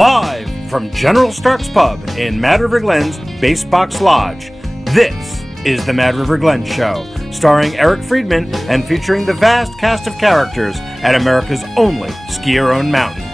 Live from General Stark's Pub in Mad River Glen's Basebox Lodge, this is the Mad River Glen Show, starring Eric Friedman and featuring the vast cast of characters at America's only skier-owned mountain.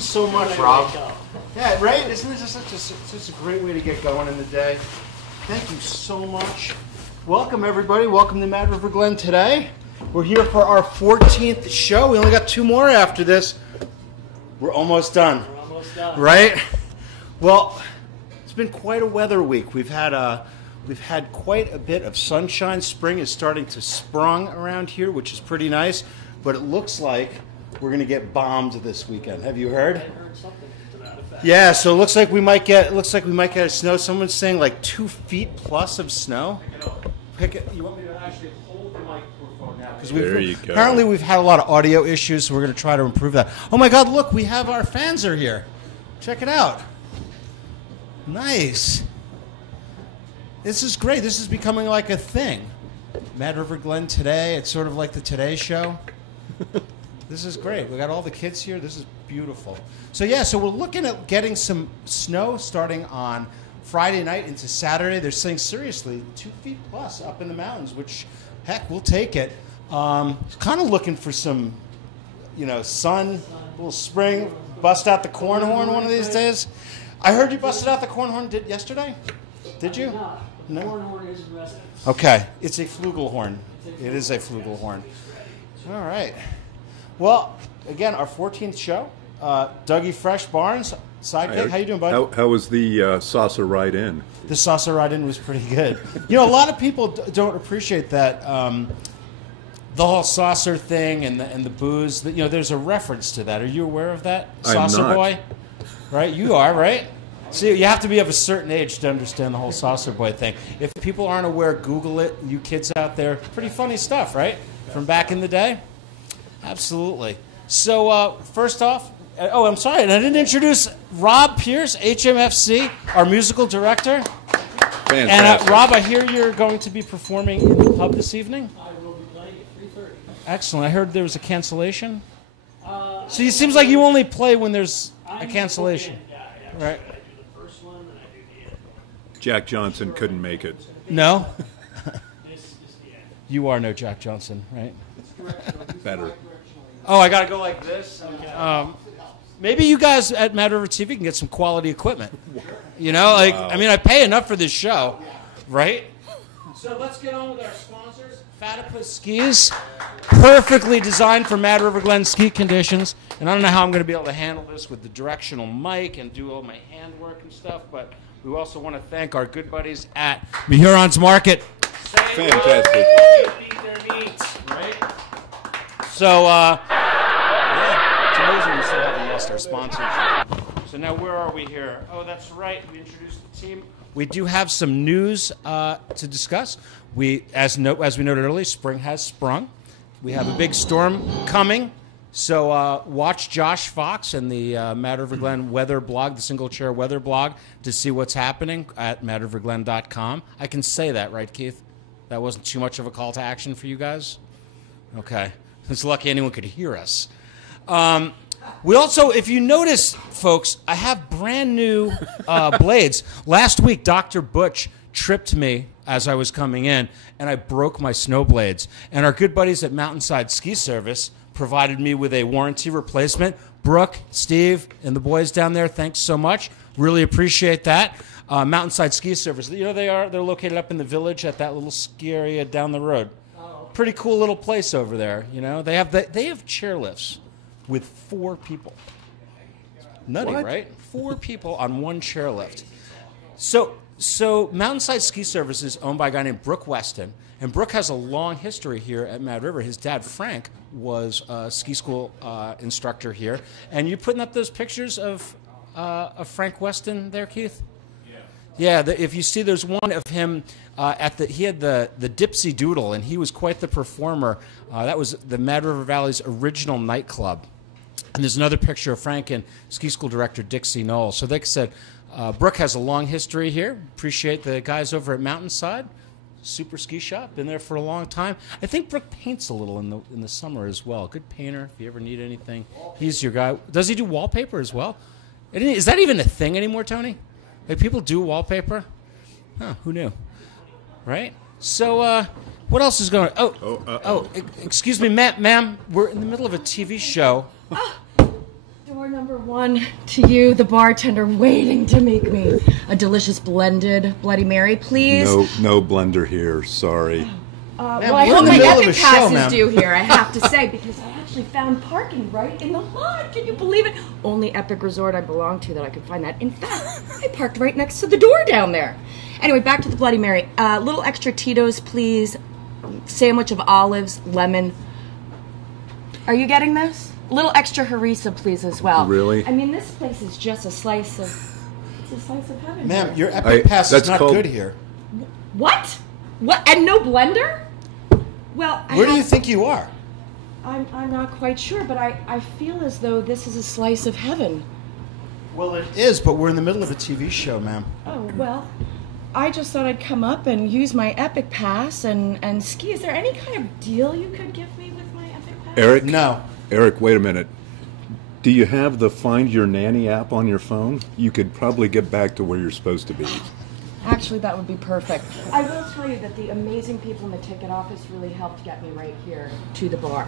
So much, Rob. Yeah, right? Isn't this such a great way to get going in the day? Thank you so much. Welcome, everybody. Welcome to Mad River Glen today. We're here for our 14th show. We only got 2 more after this. We're almost done. We're almost done. Right? Well, it's been quite a weather week. We've had quite a bit of sunshine. Spring is starting to sprung around here, which is pretty nice. But it looks like we're going to get bombed this weekend. Have you heard? I heard something to that effect. Yeah, so it looks like we might get snow. Someone's saying like 2 feet plus of snow. Pick it. You want me to actually hold the microphone now? Because apparently we've had a lot of audio issues, so we're going to try to improve that. Oh my God! Look, we have our fans are here. Check it out. Nice. This is great. This is becoming like a thing. Mad River Glen today. It's sort of like the Today Show. This is great. We got all the kids here. This is beautiful. So we're looking at getting some snow starting on Friday night into Saturday. They're saying seriously 2 feet plus up in the mountains, which heck, we'll take it. Kind of looking for some, sun, a little spring. Bust out the corn horn one of these days. I heard you busted out the corn horn yesterday. Did you? No. The corn horn is in residence. Okay, it's a flugelhorn. It is a flugelhorn. All right. Well, again, our 14th show. Dougie Fresh Barnes, sidekick. How you doing, bud? How was the saucer ride in? The saucer ride in was pretty good. A lot of people don't appreciate that the whole saucer thing and the booze. There's a reference to that. Are you aware of that, Saucer I'm not. Boy? Right, you are, right? See, you have to be of a certain age to understand the whole Saucer Boy thing. If people aren't aware, Google it. You kids out there, pretty funny stuff, right? From back in the day. Absolutely. So first off, I'm sorry, and I didn't introduce Rob Pierce, HMFC, our musical director. Fantastic. And Rob, I hear you're going to be performing in the pub this evening. I will be playing at 3:30. Excellent. I heard there was a cancellation. So it seems like you only play when there's a cancellation. Yeah. Right. I do the first one, and I do the end. Jack Johnson couldn't make it. No? This is the end. You are no Jack Johnson, right? Better. Oh, I got to go like this? Maybe you guys at Mad River TV can get some quality equipment. I pay enough for this show, right? So let's get on with our sponsors. Fat-ypus Skis, perfectly designed for Mad River Glen ski conditions. And I don't know how I'm going to be able to handle this with the directional mic and do all my handwork and stuff, but we also want to thank our good buddies at Huron's Market. Fantastic. Beat their needs. Right? So, it's amazing we still haven't lost our sponsors. So now where are we here? Oh, that's right. We introduced the team. We do have some news to discuss. As we noted earlier, spring has sprung. We have a big storm coming. So watch Josh Fox and the Mad River Glen weather blog, the single chair weather blog, to see what's happening at madriverglen.com. I can say that, right, Keith? That wasn't too much of a call to action for you guys? Okay. It's lucky anyone could hear us. We also, if you notice, folks, I have brand new blades. Last week, Dr. Butch tripped me as I was coming in, and I broke my snow blades. And our good buddies at Mountainside Ski Service provided me with a warranty replacement. Brooke, Steve, and the boys down there, thanks so much. Really appreciate that. Mountainside Ski Service, they're located up in the village at that little ski area down the road. Pretty cool little place over there. They have chairlifts with 4 people. Nutty, what? Right? 4 people on one chairlift. So Mountainside Ski Service is owned by a guy named Brooke Weston, And Brooke has a long history here at Mad River. His dad, Frank, was a ski school instructor here. And you're putting up those pictures of Frank Weston there, Keith? Yeah, if you see, there's one of him he had the Dipsy Doodle, and he was quite the performer. That was the Mad River Valley's original nightclub. And there's another picture of Frank and ski school director Dixie Knoll. So like I said, Brooke has a long history here. Appreciate the guys over at Mountainside. Super ski shop, been there for a long time. I think Brooke paints a little in the summer as well. Good painter, if you ever need anything. He's your guy. Does he do wallpaper as well? Is that even a thing anymore, Tony? Like, people do wallpaper? Huh, who knew? Right? So, what else is going on? Excuse me, ma'am. We're in the middle of a TV show. Door number 1 to you, the bartender waiting to make me a delicious blended Bloody Mary, please. No blender here. Sorry. Well, I hope my epic pass is due here, I have to say, because I actually found parking right in the lot. Can you believe it? Only Epic Resort I belong to that I could find that. In fact, I parked right next to the door down there. Anyway, back to the Bloody Mary. Little extra Tito's, please. Sandwich of olives, lemon. Are you getting this? A little extra harissa, please, as well. Really? I mean, this place is just a slice of heaven. Ma'am, here. your Epic Pass is not good here. What? What? And no blender? Well, Where do you think you are? I'm not quite sure, but I feel as though this is a slice of heaven. Well, it is, but we're in the middle of a TV show, ma'am. Oh, well, I just thought I'd come up and use my Epic Pass and ski. Is there any kind of deal you could give me with my Epic Pass? Eric? No. Eric, wait a minute. Do you have the Find Your Nanny app on your phone? You could probably get back to where you're supposed to be. Actually, that would be perfect. I will tell you that the amazing people in the ticket office really helped get me right here to the bar.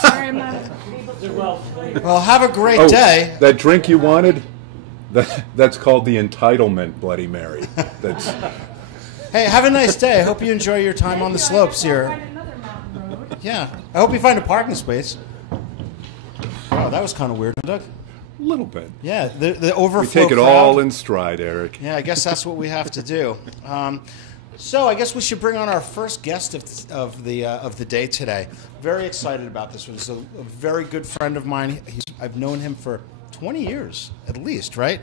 Sorry, I'm not able to. Well, have a great day. That drink you wanted? That's called the Entitlement Bloody Mary. That's... Hey, have a nice day. I hope you enjoy your time on the slopes here. Find another mountain road. Yeah. I hope you find a parking space. Wow, that was kind of weird, Doug. A little bit. Yeah, the overflow We take it crowd. all in stride, Eric. Yeah, I guess that's what we have to do. So I guess we should bring on our first guest of the day today. Very excited about this one. He's a very good friend of mine. I've known him for 20 years at least, right?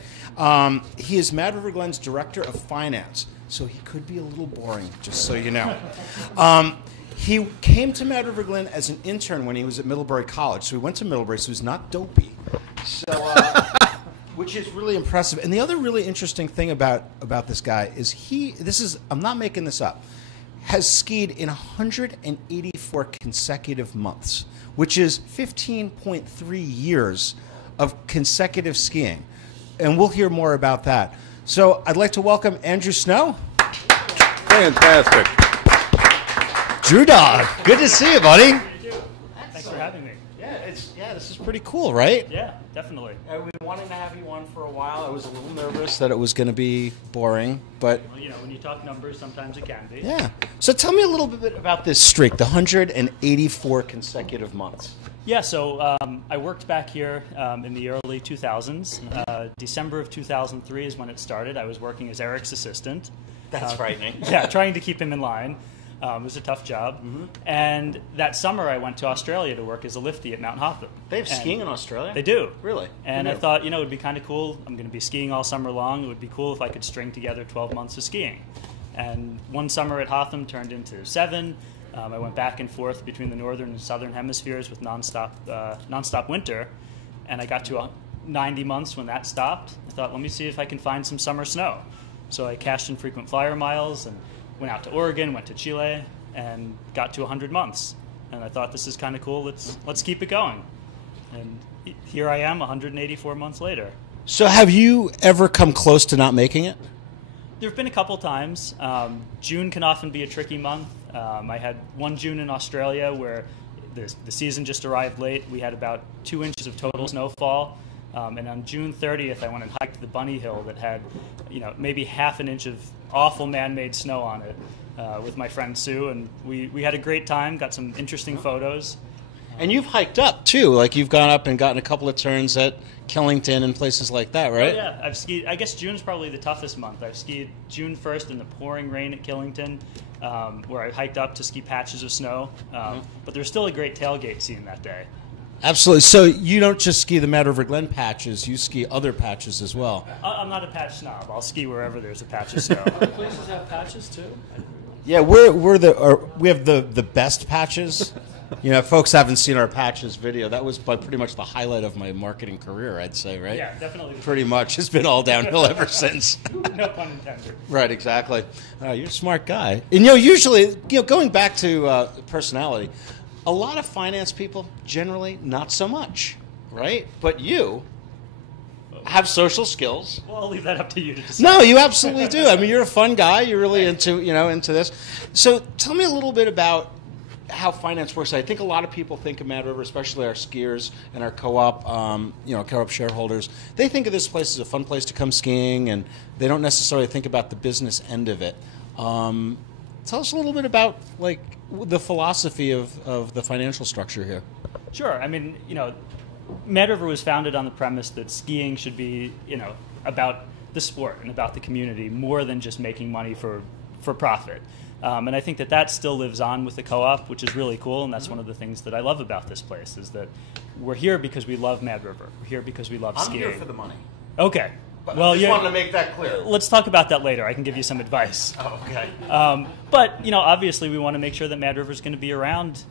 He is Mad River Glen's director of finance, so he could be a little boring, just so you know. He came to Mad River Glen as an intern when he was at Middlebury College. So he went to Middlebury, so he's not dopey. So, which is really impressive. And the other really interesting thing about this guy is I'm not making this up, has skied in 184 consecutive months, which is 15.3 years of consecutive skiing. And we'll hear more about that. So I'd like to welcome Andrew Snow. Fantastic. Drew Dog, good to see you, buddy. Thanks for having me. Yeah, this is pretty cool, right? Yeah, definitely. I've been wanting to have you on for a while. I was a little nervous that it was going to be boring, but Well, when you talk numbers, sometimes it can be. yeah. So tell me a little bit about this streak, the 184 consecutive months. Yeah, so I worked back here in the early 2000s. December of 2003 is when it started. I was working as Eric's assistant. That's frightening. Yeah, trying to keep him in line. It was a tough job. Mm-hmm. And that summer I went to Australia to work as a lifty at Mount Hotham. They have skiing in Australia? They do. Really? And I thought, it would be kind of cool. I'm going to be skiing all summer long. It would be cool if I could string together 12 months of skiing. And one summer at Hotham turned into 7. I went back and forth between the northern and southern hemispheres with nonstop winter. And I got to 90 months when that stopped. I thought, let me see if I can find some summer snow. So I cashed in frequent flyer miles and went out to Oregon, went to Chile, and got to 100 months. And I thought, this is kind of cool. Let's keep it going. And here I am 184 months later. So have you ever come close to not making it? There have been a couple times. June can often be a tricky month. I had one June in Australia where the season just arrived late. We had about 2 inches of total snowfall. And on June 30th, I went and hiked the Bunny Hill that had, maybe half an inch of awful man-made snow on it with my friend Sue. And we had a great time, got some interesting photos. And you've hiked up, too. Like, you've gone up and gotten a couple of turns that Killington and places like that, right? Oh, yeah, I've skied. I guess June's probably the toughest month. I've skied June 1st in the pouring rain at Killington, where I hiked up to ski patches of snow. But there's still a great tailgate scene that day. Absolutely. So you don't just ski the Mad River Glen patches; you ski other patches as well. I'm not a patch snob. I'll ski wherever there's a patch of snow. Other places have patches too. Yeah, we have the best patches. You know, if folks haven't seen our patches video, that was pretty much the highlight of my marketing career, I'd say, right? Yeah, definitely. Pretty much. It's been all downhill ever since. No pun intended. Right, exactly. You're a smart guy. And, usually, going back to personality, a lot of finance people, generally, not so much, right? But you have social skills. Well, I'll leave that up to you to decide. No, you absolutely do. I mean, you're a fun guy. You're really into this. So tell me a little bit about how finance works. I think a lot of people think of Mad River, especially our skiers and our co-op, co-op shareholders. They think of this place as a fun place to come skiing, and they don't necessarily think about the business end of it. Tell us a little bit about the philosophy of the financial structure here. Sure. I mean, Mad River was founded on the premise that skiing should be, about the sport and about the community more than just making money for profit. And I think that still lives on with the co-op, which is really cool, and that's one of the things that I love about this place, is that we're here because we love Mad River. We're here because we love skiing. I'm here for the money. Okay. But well, I just wanted to make that clear. Let's talk about that later. I can give you some advice. Oh, okay. But, obviously we want to make sure that Mad River is going to be around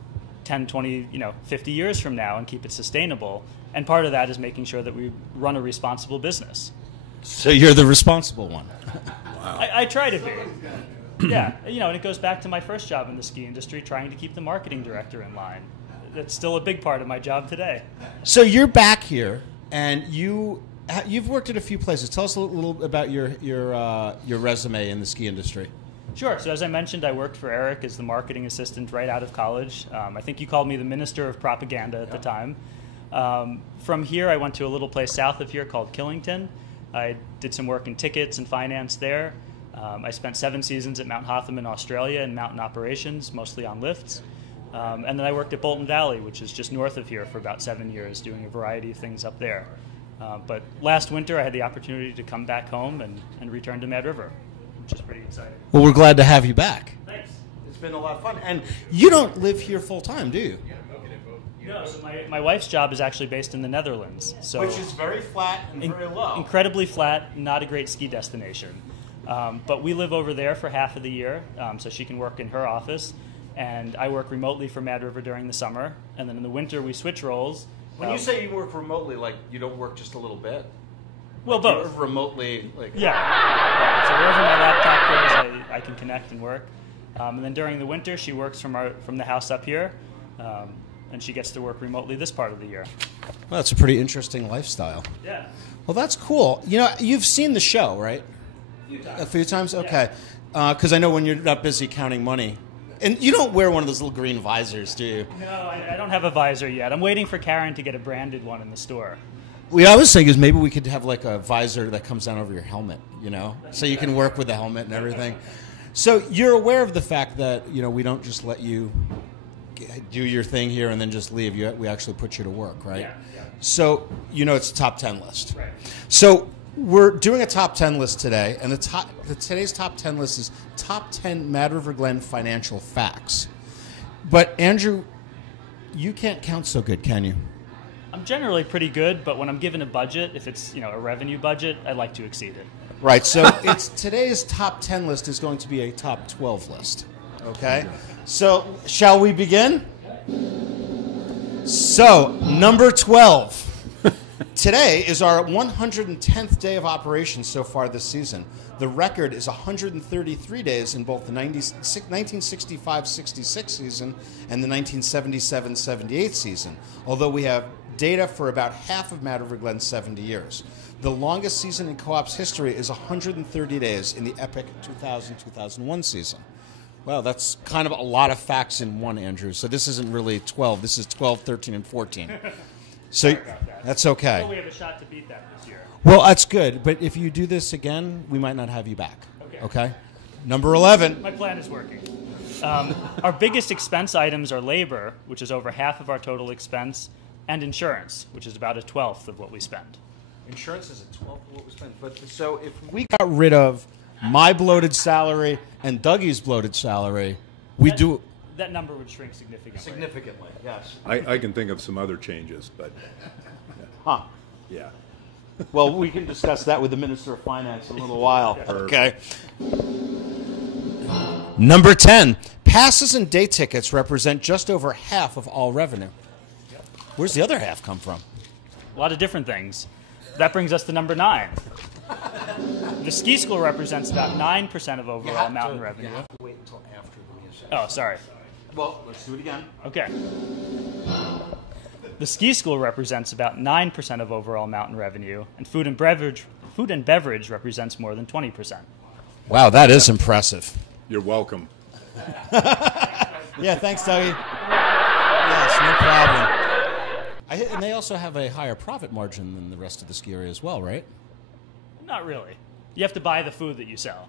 10, 20, 50 years from now and keep it sustainable. And part of that is making sure that we run a responsible business. So you're the responsible one. Wow. I try to be. Yeah, and it goes back to my first job in the ski industry, trying to keep the marketing director in line. That's still a big part of my job today. So you're back here, and you've worked at a few places. Tell us a little about your resume in the ski industry. Sure. So as I mentioned, I worked for Eric as the marketing assistant right out of college. I think you called me the minister of propaganda at the time. From here, I went to a little place south of here called Killington. I did some work in tickets and finance there. I spent 7 seasons at Mount Hotham in Australia in mountain operations, mostly on lifts. And then I worked at Bolton Valley, which is just north of here, for about 7 years, doing a variety of things up there. But last winter, I had the opportunity to come back home and return to Mad River, which is pretty exciting. Well, we're glad to have you back. Thanks. It's been a lot of fun. And you don't live here full time, do you? No, so my wife's job is actually based in the Netherlands. So which is very flat and very low. Incredibly flat, not a great ski destination. But we live over there for half of the year, so she can work in her office. And I work remotely for Mad River during the summer. And then in the winter, we switch roles. When you say you work remotely, you don't work just a little bit? Well, both. You work remotely, Yeah. So wherever my laptop goes, I can connect and work. And then during the winter, she works from the house up here. And she gets to work remotely this part of the year. Well, that's a pretty interesting lifestyle. Yeah. Well, that's cool. You've seen the show, right? A few times? Okay. Because I know when you're not busy counting money. And you don't wear one of those little green visors, do you? No, I don't have a visor yet. I'm waiting for Karen to get a branded one in the store. What I was saying is maybe we could have a visor that comes down over your helmet, so you can work with the helmet and everything. So you're aware of the fact that, we don't just let you do your thing here and then just leave. We actually put you to work, right? Yeah. So, it's a top 10 list. Right. So we're doing a top 10 list today, and today's top 10 list is top 10 Mad River Glen financial facts. But Andrew, you can't count so good, can you? I'm generally pretty good, but when I'm given a budget, if it's a revenue budget, I like to exceed it. Right. So today's top 10 list is going to be a top 12 list. Okay. So shall we begin? So number 12. Today is our 110th day of operation so far this season. The record is 133 days in both the 1965-66 season and the 1977-78 season, although we have data for about half of Mad River Glen's 70 years. The longest season in co-op's history is 130 days in the epic 2000-2001 season. Well, that's kind of a lot of facts in one, Andrew. So this isn't really 12. This is 12, 13, and 14. So that's okay. Well, we have a shot to beat that this year. Well, that's good. But if you do this again, we might not have you back. Okay? Number 11. My plan is working. Our biggest expense items are labor, which is over half of our total expense, and insurance, which is about 1/12 of what we spend. Insurance is at 12 for what we spent. But so if we got rid of my bloated salary and Dougie's bloated salary, that number would shrink significantly. Significantly, yes. I can think of some other changes, but Huh. yeah. Well, we can discuss that with the Minister of Finance in a little while. Okay. Number 10. Passes and day tickets represent just over half of all revenue. Where's the other half come from? A lot of different things. That brings us to number 9. The ski school represents about 9% of overall mountain revenue. You have to wait until after the music. Oh, sorry. Well, let's do it again. Okay. The ski school represents about 9% of overall mountain revenue, and food and beverage represents more than 20%. Wow, that is impressive. You're welcome. Yeah, thanks, Dougie. Yes, no problem. And they also have a higher profit margin than the rest of the ski area as well, right? Not really. You have to buy the food that you sell.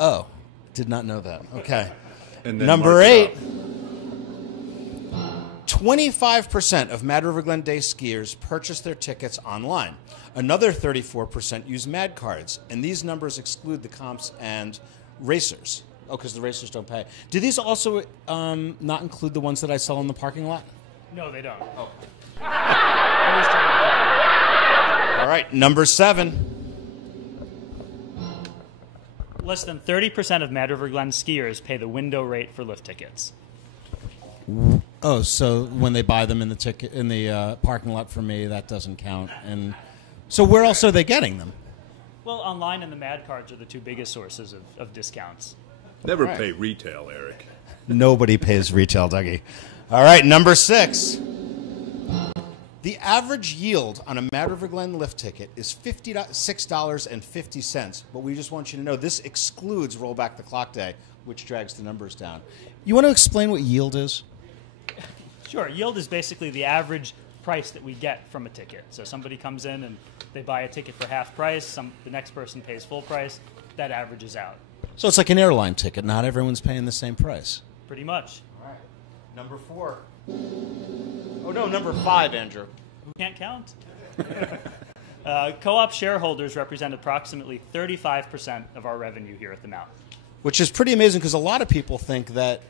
Oh, did not know that. Okay. And then Number mark it 8. 25% of Mad River Glen Day skiers purchase their tickets online. Another 34% use Mad cards, and these numbers exclude the comps and racers. Oh, because the racers don't pay. Do these also not include the ones that I sell in the parking lot? No, they don't. Oh. All right, number 7. Less than 30% of Mad River Glen skiers pay the window rate for lift tickets. Oh, so when they buy them in the parking lot for me, that doesn't count. And so where else are they getting them? Well, online and the Mad cards are the two biggest sources of discounts. Never pay retail, Eric. Nobody pays retail, Dougie. All right, number 6. The average yield on a Mad River Glen lift ticket is $56.50, but we just want you to know this excludes Roll Back the Clock Day, which drags the numbers down. You want to explain what yield is? Sure. Yield is basically the average price that we get from a ticket. So somebody comes in and they buy a ticket for half price. The next person pays full price. That averages out. So it's like an airline ticket. Not everyone's paying the same price. Pretty much. All right. Number 4. Oh, no, number 5, Andrew. Who can't count? Co-op shareholders represent approximately 35% of our revenue here at the mountain. Which is pretty amazing because a lot of people think that,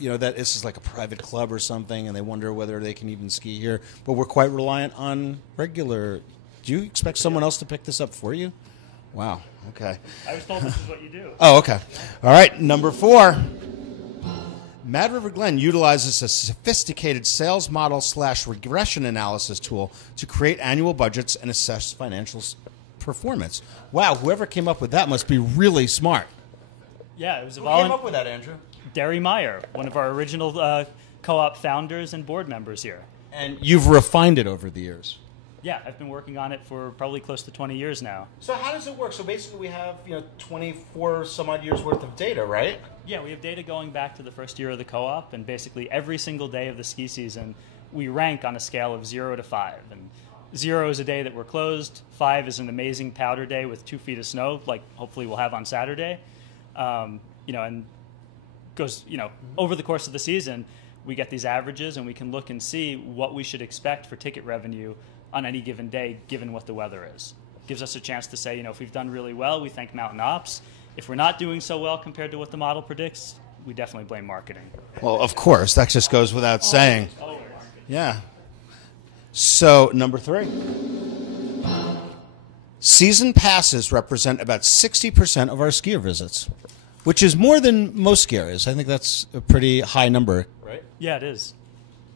that this is like a private club or something, and they wonder whether they can even ski here. But we're quite reliant on regular. Do you expect someone else to pick this up for you? Wow. Okay. I was told this is what you do. Oh, okay. All right. Number 4. Mad River Glen utilizes a sophisticated sales model / regression analysis tool to create annual budgets and assess financial performance. Wow. Whoever came up with that must be really smart. Yeah, it was a Who came up with that, Andrew? Derry Meyer, one of our original co-op founders and board members here. And you've refined it over the years. Yeah, I've been working on it for probably close to 20 years now. So how does it work? So basically we have 24 some odd years worth of data, right? Yeah, we have data going back to the first year of the co-op, and basically every single day of the ski season we rank on a scale of 0 to 5. And 0 is a day that we're closed. 5 is an amazing powder day with 2 feet of snow, like hopefully we'll have on Saturday. And goes, over the course of the season, we get these averages and we can look and see what we should expect for ticket revenue on any given day, given what the weather is. Gives us a chance to say, if we've done really well, we thank Mountain Ops. If we're not doing so well compared to what the model predicts, we definitely blame marketing. Well, of course, that just goes without saying. Always. Yeah. So, number 3. Season passes represent about 60% of our skier visits, which is more than most ski areas. I think that's a pretty high number, right? Yeah, it is.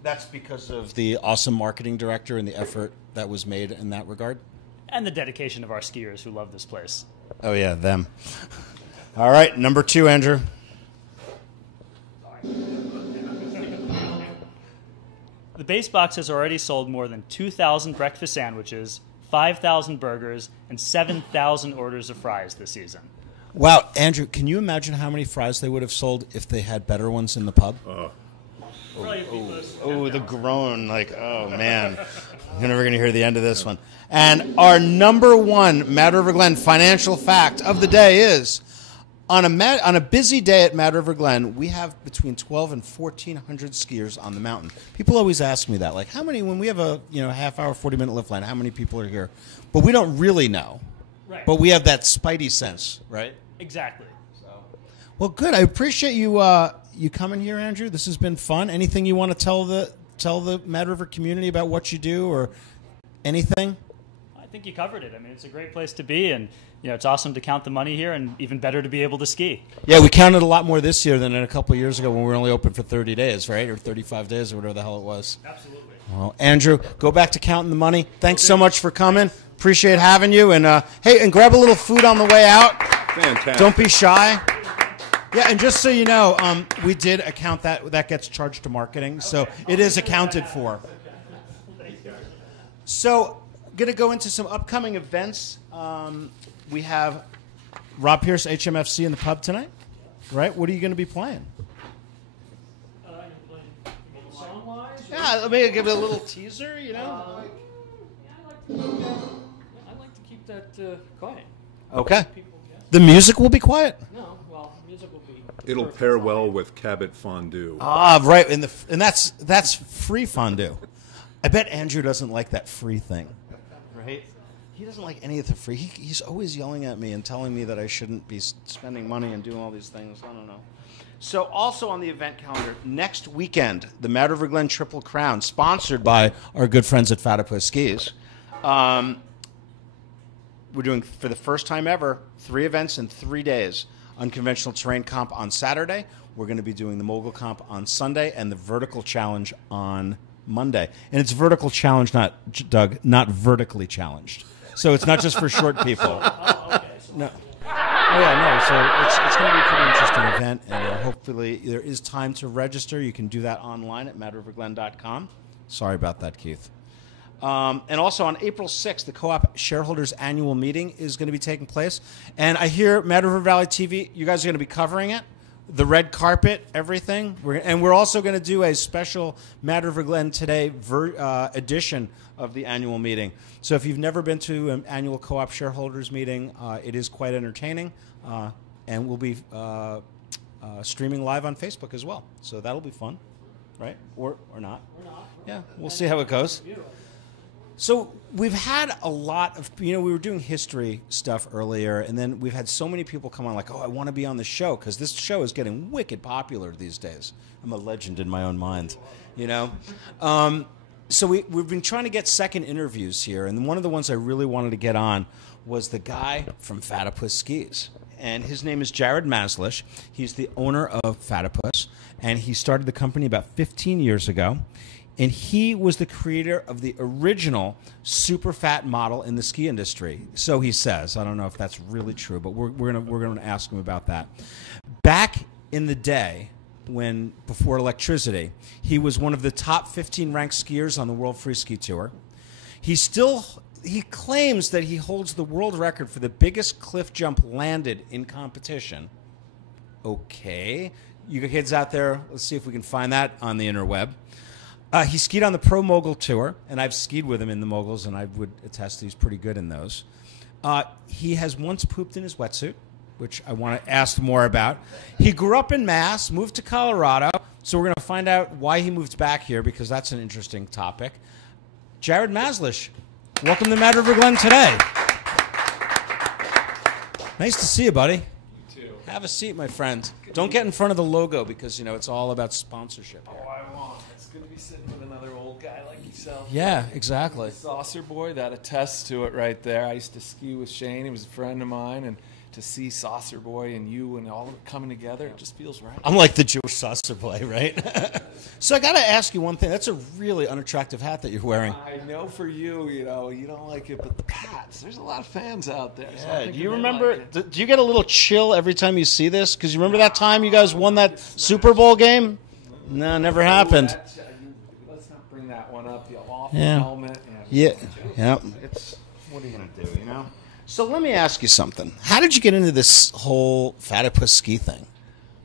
That's because of the awesome marketing director and the effort that was made in that regard? And the dedication of our skiers who love this place. Oh, yeah, them. All right, number 2, Andrew. The base box has already sold more than 2,000 breakfast sandwiches, 5,000 burgers, and 7,000 orders of fries this season. Wow, Andrew, can you imagine how many fries they would have sold if they had better ones in the pub? Oh, the groan, oh, man. You're never going to hear the end of this one. And our number 1 Mad River Glen financial fact of the day is on a busy day at Mad River Glen, we have between 12 and 1,400 skiers on the mountain. People always ask me that, like, how many, when we have a half-hour, 40-minute lift line, how many people are here? But we don't really know. Right. But we have that spidey sense, right? Exactly. Well, good. I appreciate you you coming here, Andrew. This has been fun. Anything you want to tell the Mad River community about what you do or anything? I think you covered it. I mean, it's a great place to be, and it's awesome to count the money here, and even better to be able to ski. Yeah, we counted a lot more this year than a couple of years ago when we were only open for 30 days, right? Or 35 days or whatever the hell it was. Absolutely. Well, Andrew, go back to counting the money. Thanks so much for coming. Appreciate having you. And hey, and grab a little food on the way out. Fantastic. Don't be shy. Yeah, and just so you know, we did account that gets charged to marketing, so it is accounted for. So, going to go into some upcoming events. We have Rob Pierce, HMFC, in the pub tonight, right? What are you going to be playing? Yeah, let me give it a little teaser, I'd like to keep that quiet. Okay. The music will be quiet? No, well, music will be... It'll pair well with Cabot fondue. Ah, right, and that's free fondue. I bet Andrew doesn't like that free thing, right? He doesn't like any of the free. He's always yelling at me and telling me that I shouldn't be spending money and doing all these things. I don't know. So also on the event calendar, next weekend, the Mad River Glen Triple Crown, sponsored by our good friends at Fat-ypus Skis. We're doing, for the first time ever, 3 events in 3 days. Unconventional terrain comp on Saturday. We're going to be doing the mogul comp on Sunday and the vertical challenge on Monday. And it's vertical challenge, not vertically challenged. So it's not just for short people. No. Oh, yeah, no. So it's going to be a pretty interesting event, and hopefully there is time to register. You can do that online at madriverglen.com. Sorry about that, Keith. And also on April 6th, the Co-op Shareholders Annual Meeting is going to be taking place. And I hear Mad River Valley TV, you guys are going to be covering it. The red carpet, everything. We're also going to do a special Mad River Glen Today edition of the annual meeting. So if you've never been to an annual Co-op Shareholders meeting, it is quite entertaining. And we'll be streaming live on Facebook as well. So that'll be fun, right? Or not. Yeah, we'll see how it goes. So we've had a lot of, we were doing history stuff earlier, and then we've had so many people come on like, oh, I want to be on the show, because this show is getting wicked popular these days. I'm a legend in my own mind, So we've been trying to get second interviews here, and one of the ones I really wanted to get on was the guy from Fat-ypus Skis. And his name is Jared Mazlish. He's the owner of Fat-ypus, and he started the company about 15 years ago. And he was the creator of the original super fat model in the ski industry. So he says. I don't know if that's really true, but we're gonna ask him about that. Back in the day, before electricity, he was one of the top 15 ranked skiers on the World Free Ski Tour. He claims that he holds the world record for the biggest cliff jump landed in competition. Okay, you kids out there, let's see if we can find that on the interweb. He skied on the Pro Mogul Tour, and I've skied with him in the moguls, and I would attest that he's pretty good in those. He has once pooped in his wetsuit, which I want to ask more about. He grew up in Mass, moved to Colorado, so we're going to find out why he moved back here, because that's an interesting topic. Jared Mazlish, welcome to Mad River Glen today. Nice to see you, buddy. You too. Have a seat, my friend. Don't get in front of the logo, because, it's all about sponsorship here. Oh, I won't. It's going to be sitting with another old guy like yourself. Yeah, exactly. Saucer Boy, that attests to it right there. I used to ski with Shane. He was a friend of mine, and to see Saucer Boy and you and all of it coming together, it just feels right. I'm like the Jewish Saucer Boy, right? So I got to ask you one thing. That's a really unattractive hat that you're wearing. I know for you, you don't like it, but the Pats, there's a lot of fans out there. So yeah, do you remember, do you get a little chill every time you see this? Because you remember that time you guys won that Super Bowl game? No, never happened. Let's not bring that one up. The awful Yeah. helmet. Yeah. It's, what are you going to do, So let me ask you something. How did you get into this whole Fat-ypus ski thing?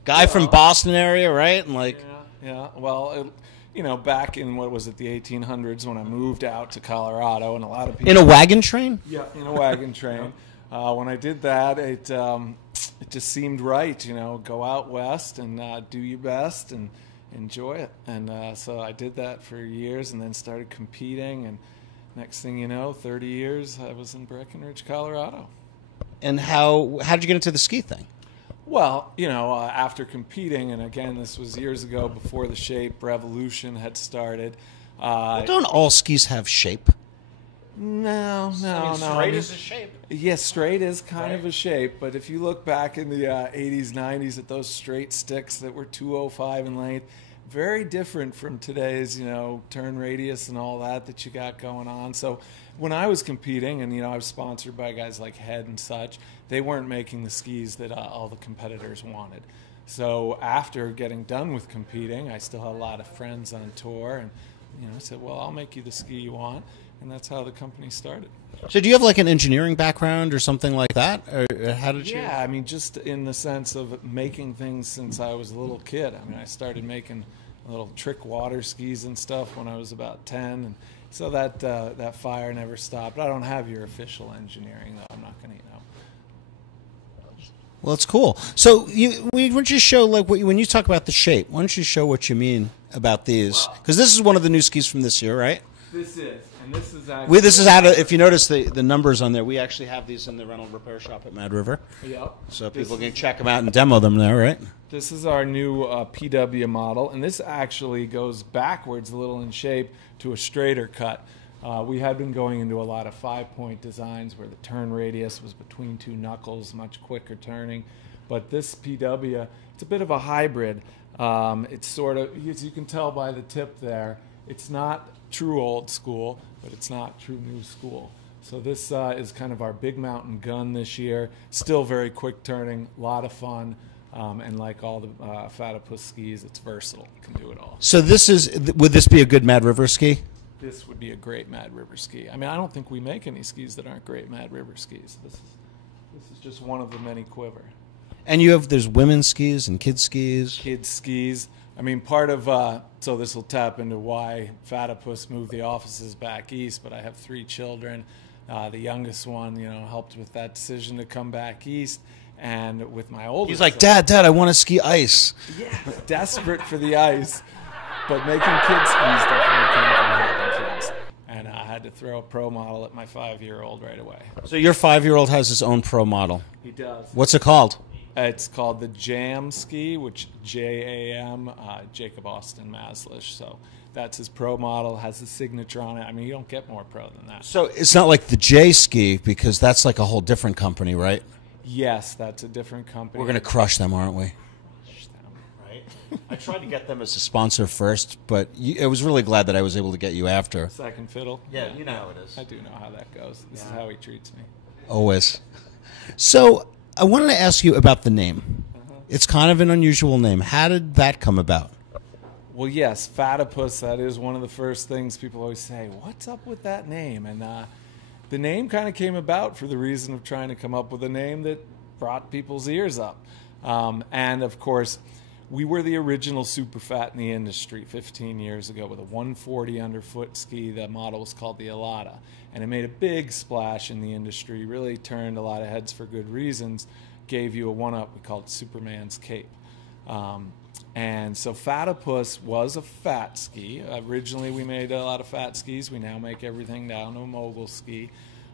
Guy from Boston area, right? And Yeah. Well, back in, what was it, the 1800s when I moved out to Colorado, and a lot of people... In a wagon train? Yeah, in a wagon train. When I did that, it just seemed right. Go out west and do your best and enjoy it. And so I did that for years, and then started competing. And next thing you know, 30 years, I was in Breckenridge, Colorado. And how did you get into the ski thing? Well, after competing, and again, this was years ago before the shape revolution had started. Don't all skis have shape? No. Straight is a shape. Yes, straight is kind of a shape, but if you look back in the 80s, 90s at those straight sticks that were 205 in length, very different from today's, turn radius and all that you got going on. So when I was competing, and, I was sponsored by guys like Head and such, they weren't making the skis that all the competitors wanted. So after getting done with competing, I still had a lot of friends on tour, and, I said, well, I'll make you the ski you want. And that's how the company started. So do you have like an engineering background or something like that? Or how did you? Yeah, I mean, just in the sense of making things since I was a little kid. I mean, I started making little trick water skis and stuff when I was about 10. And so that fire never stopped. I don't have your official engineering, though. I'm not going to, Well, it's cool. So why don't you show, like, when you talk about the shape, why don't you show what you mean about these? Because this is one of the new skis from this year, right? This is. And this is actually... This is out of, if you notice the numbers on there, we actually have these in the rental repair shop at Mad River. Yep. So people can check them out and demo them there, right? This is our new PW model, and this actually goes backwards a little in shape to a straighter cut. We had been going into a lot of 5-point designs where the turn radius was between two knuckles, much quicker turning. But this PW, it's a bit of a hybrid. It's sort of, as you can tell by the tip there, it's not true old school, but it's not true new school. So this is kind of our big mountain gun this year. Still very quick turning, a lot of fun, and like all the Fat-ypus skis, it's versatile. Can do it all. So would this be a good Mad River ski? This would be a great Mad River ski. I mean, I don't think we make any skis that aren't great Mad River skis. This is just one of the many quiver. And there's women's skis and kids skis. Kids skis. I mean, part of, so this will tap into why Fat-ypus moved the offices back east, but I have 3 children. The youngest one, helped with that decision to come back east. And with my oldest He's like, Dad, I want to ski ice. Yeah, desperate for the ice. But making kids skis definitely came from having kids. And I had to throw a pro model at my 5-year-old right away. So your 5-year-old has his own pro model. He does. What's it called? It's called the Jam ski, which Jam, Jacob Austin Mazlish. So that's his pro model, has his signature on it. I mean, you don't get more pro than that. So it's not like the J ski, because that's like a whole different company, right? Yes, that's a different company. We're going to crush them, aren't we? Right? I tried to get them as a sponsor first, but I was really glad that I was able to get you after. Second fiddle. Yeah, you know how it is. I do know how that goes. This is how he treats me. Always. So I wanted to ask you about the name. It's kind of an unusual name. How did that come about? Well, yes, Fat-ypus, that is one of the first things people always say, what's up with that name? And the name kind of came about for the reason of trying to come up with a name that brought people's ears up. And, of course, we were the original super fat in the industry 15 years ago with a 140 underfoot ski. The model was called the Alada. And it made a big splash in the industry, really turned a lot of heads for good reasons, gave you a one-up. We called it Superman's Cape. And so Fat-ypus was a fat ski. Originally, we made a lot of fat skis. We now make everything down to a mogul ski.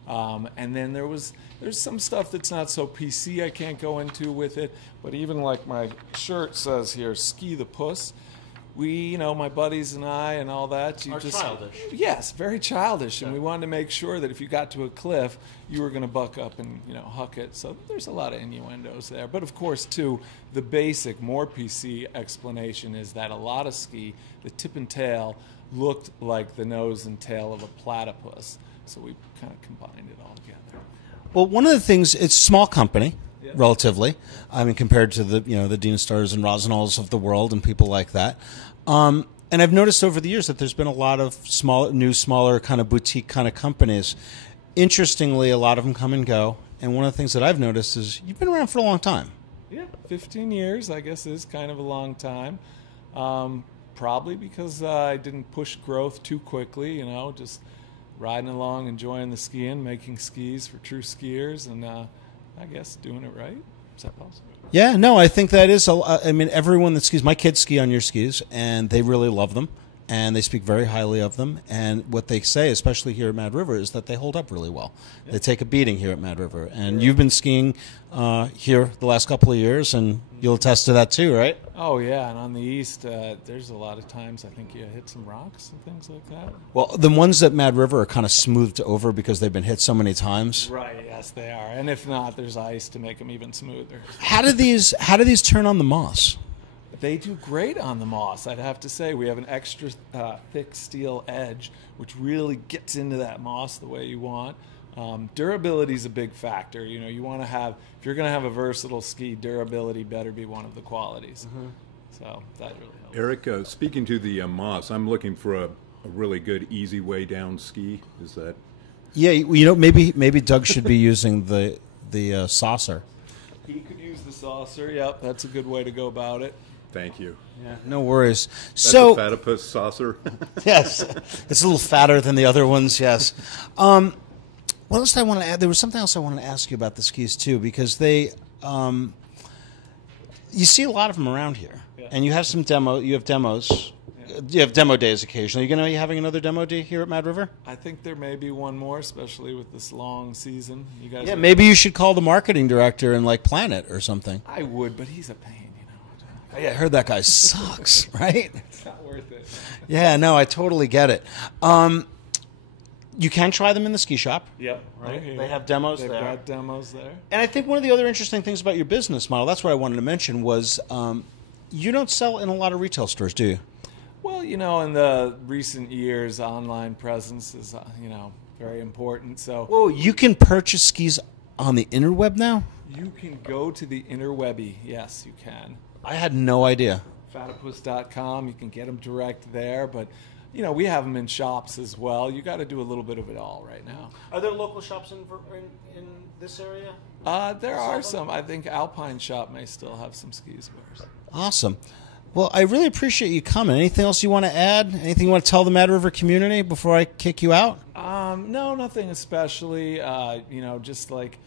And then there's some stuff that's not so PC I can't go into with it. But even like my shirt says here, Ski the Puss. We, my buddies and I and all that. Are childish. Yes, very childish. And we wanted to make sure that if you got to a cliff, you were going to buck up and, huck it. So there's a lot of innuendos there. But, of course, too, the basic, more PC explanation is that a lot of ski, the tip and tail, looked like the nose and tail of a platypus. So we kind of combined it all together. Well, one of the things, it's a small company, relatively. I mean, compared to the the Dina Stars and Rosenals of the world and people like that. And I've noticed over the years that there's been a lot of smaller kind of boutique kind of companies. Interestingly, a lot of them come and go. And one of the things that I've noticed is you've been around for a long time. Yeah, 15 years, I guess, is kind of a long time. Probably because I didn't push growth too quickly, just riding along, enjoying the skiing, making skis for true skiers, and I guess doing it right. Is that possible? Yeah, no, I think that is. I mean, everyone that skis, my kids ski on your skis, and they really love them, and they speak very highly of them. And what they say, especially here at Mad River, is that they hold up really well. Yeah. They take a beating here at Mad River. And you've been skiing here the last couple of years, and you'll attest to that too, right? Oh, yeah, and on the east, there's a lot of times I think you hit some rocks and things like that. Well, the ones at Mad River are kind of smoothed over because they've been hit so many times. Right, yes, they are. And if not, there's ice to make them even smoother. How do these turn on the moss? They do great on the moss, I'd have to say. We have an extra thick steel edge, which really gets into that moss the way you want. Durability is a big factor. You know, you want to have, if you're going to have a versatile ski, durability better be one of the qualities. Mm-hmm. So that really helps. Eric, speaking to the moss, I'm looking for a really good, easy way down ski. Is that? Yeah, you know, maybe Doug should be using the saucer. He could use the saucer. Yep, that's a good way to go about it. Thank you. Yeah, no worries. That's so, a Fat-ypus saucer. Yes, it's a little fatter than the other ones. Yes. What else did I want to add? There was something else I wanted to ask you about the skis too, because they, you see a lot of them around here, yeah. And you have some demo. You have demos. Yeah. You have demo days occasionally. You you having another demo day here at Mad River? I think there may be one more, especially with this long season. You guys. Yeah, maybe you should call the marketing director and plan it or something. I would, but he's a pain. Yeah, I heard that guy sucks, right? It's not worth it. Yeah, no, I totally get it. You can try them in the ski shop. Yep. Right. They have demos there. They've got demos there. And I think one of the other interesting things about your business model, that's what I wanted to mention, was you don't sell in a lot of retail stores, do you? Well, you know, in the recent years, online presence is, very important. So. Oh, you can purchase skis on the interweb now? You can go to the interwebby. Yes, you can. I had no idea. Fat-ypus.com. You can get them direct there, but we have them in shops as well. You got to do a little bit of it all right now. Are there local shops in this area? There are some. I think Alpine Shop may still have some skis for us. Awesome. Well, I really appreciate you coming. Anything else you want to add? Anything you want to tell the Mad River community before I kick you out? No, nothing especially. Just like.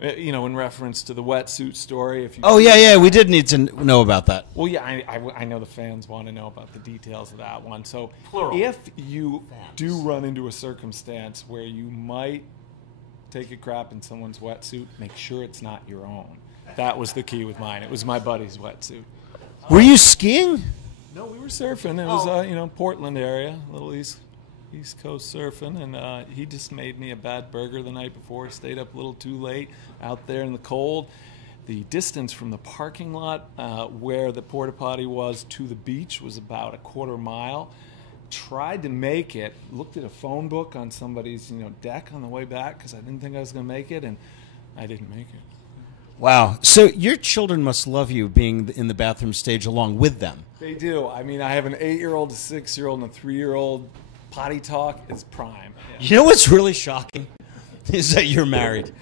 In reference to the wetsuit story. We did need to know about that. Well, yeah, I know the fans want to know about the details of that one. So plural. If you do run into a circumstance where you might take a crap in someone's wetsuit, make sure it's not your own. That was the key with mine. It was my buddy's wetsuit. Were you skiing? No, we were surfing. It was, Portland area, a little East Coast surfing, and he just made me a bad burger the night before. Stayed up a little too late out there in the cold. The distance from the parking lot where the porta potty was to the beach was about a quarter mile. Tried to make it, looked at a phone book on somebody's deck on the way back because I didn't think I was going to make it, and I didn't make it. Wow. So your children must love you being in the bathroom stage along with them. They do. I mean, I have an 8-year-old, a 6-year-old, and a 3-year-old. Potty talk is prime. Yeah. You know what's really shocking is that you're married.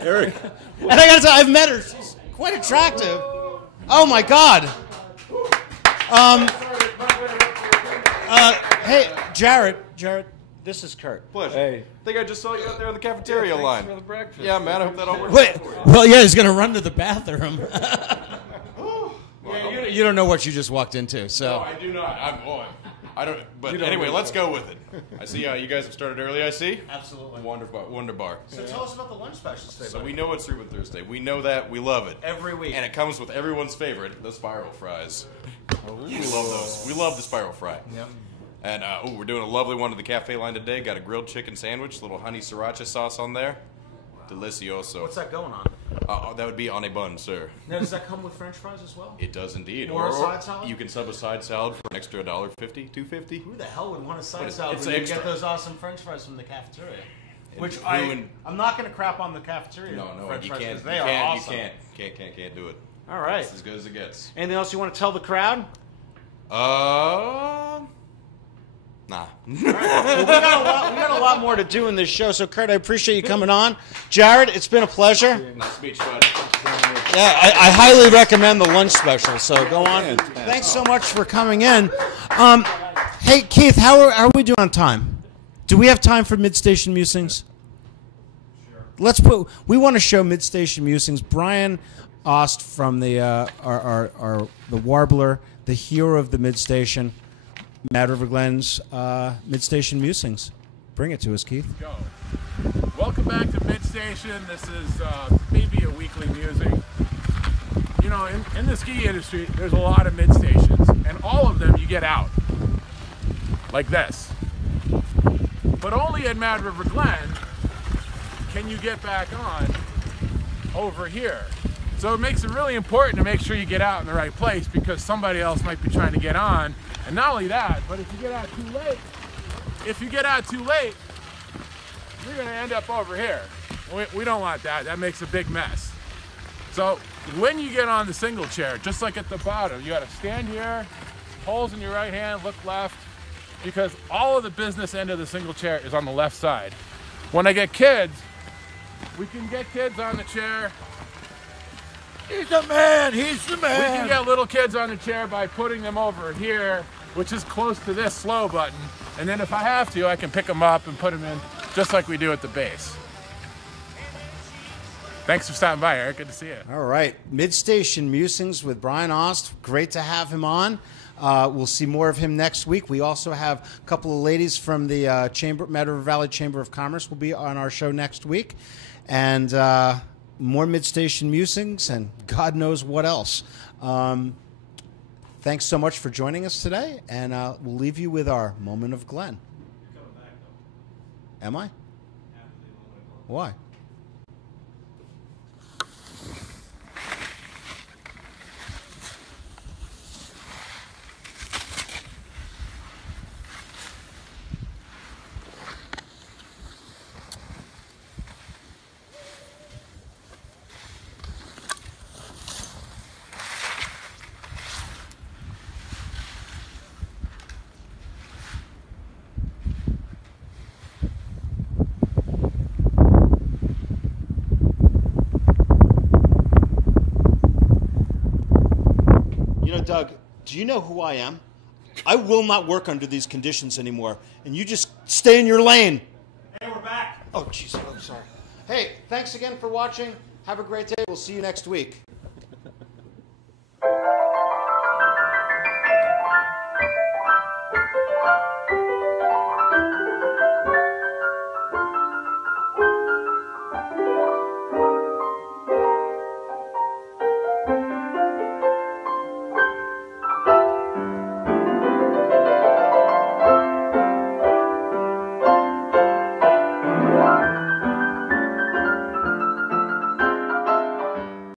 Eric. And I gotta tell you, I've met her. She's quite attractive. Oh my God. Hey, Jared, this is Kurt. Pleasure. Hey. I think I just saw you out there in the cafeteria line. For the breakfast. Yeah, man, I hope that all works Wait, out for you. well, yeah, he's gonna run to the bathroom. You don't know what you just walked into, so. No, I do not. I'm going. I don't. But anyway, let's go with it. I see you guys have started early. I see. Absolutely. Wonderbar. So tell us about the lunch specials today. So we know it's Ruben Thursday. We know that. We love it every week, and it comes with everyone's favorite, the spiral fries. We love those. We love the spiral fry. Yep. And we're doing a lovely one to the cafe line today. Got a grilled chicken sandwich, little honey sriracha sauce on there. Delicioso. What's that going on? That would be on a bun, sir. Now, does that come with French fries as well? It does indeed. Or a side salad? You can sub a side salad for an extra $1.50, $2.50. Who the hell would want a side salad it's when you extra. get those awesome French fries from the cafeteria? Which I'm not going to crap on the cafeteria. No, French you fries, can't. They are awesome. You can't do it. All right. It's as good as it gets. Anything else you want to tell the crowd? Nah. All right. Well, we got a lot more to do in this show. So, Kurt, I appreciate you coming on. Jared, it's been a pleasure. Nice to meet you, buddy. Yeah, I highly recommend the lunch special. So go on. Thanks so much for coming in. Hey, Keith, how are we doing on time? Do we have time for mid-station musings? Sure. We want to show mid-station musings. Brian Ost from the the Warbler, the hero of the mid-station, Mad River Glen's mid-station musings. Bring it to us, Keith. Go. Welcome back to Mid-Station. This is maybe a weekly musing. You know, in the ski industry, there's a lot of mid-stations, and all of them you get out, like this. But only at Mad River Glen can you get back on over here. So it makes it really important to make sure you get out in the right place, because somebody else might be trying to get on. And not only that, but if you get out too late, you're going to end up over here. We don't want that. That makes a big mess. So when you get on the single chair, just like at the bottom, you got to stand here, holes in your right hand, look left, because all of the business end of the single chair is on the left side. When I get kids, we can get kids on the chair. He's the man, he's the man. We can get little kids on the chair by putting them over here, which is close to this slow button. And then if I have to, I can pick them up and put them in just like we do at the base. Thanks for stopping by, Eric. Good to see you. All right. Mid-Station Musings with Brian Ost. Great to have him on. We'll see more of him next week. We also have a couple of ladies from the Mad River Valley Chamber of Commerce will be on our show next week. And more Mid-Station Musings and God knows what else. Thanks so much for joining us today. And we'll leave you with our Moment of Glen. You're coming back, though. Am I? After the Moment of Glen. Why? Doug, do you know who I am? I will not work under these conditions anymore, and you just stay in your lane. Hey, we're back. Oh, jeez, I'm sorry. Hey, thanks again for watching. Have a great day. We'll see you next week.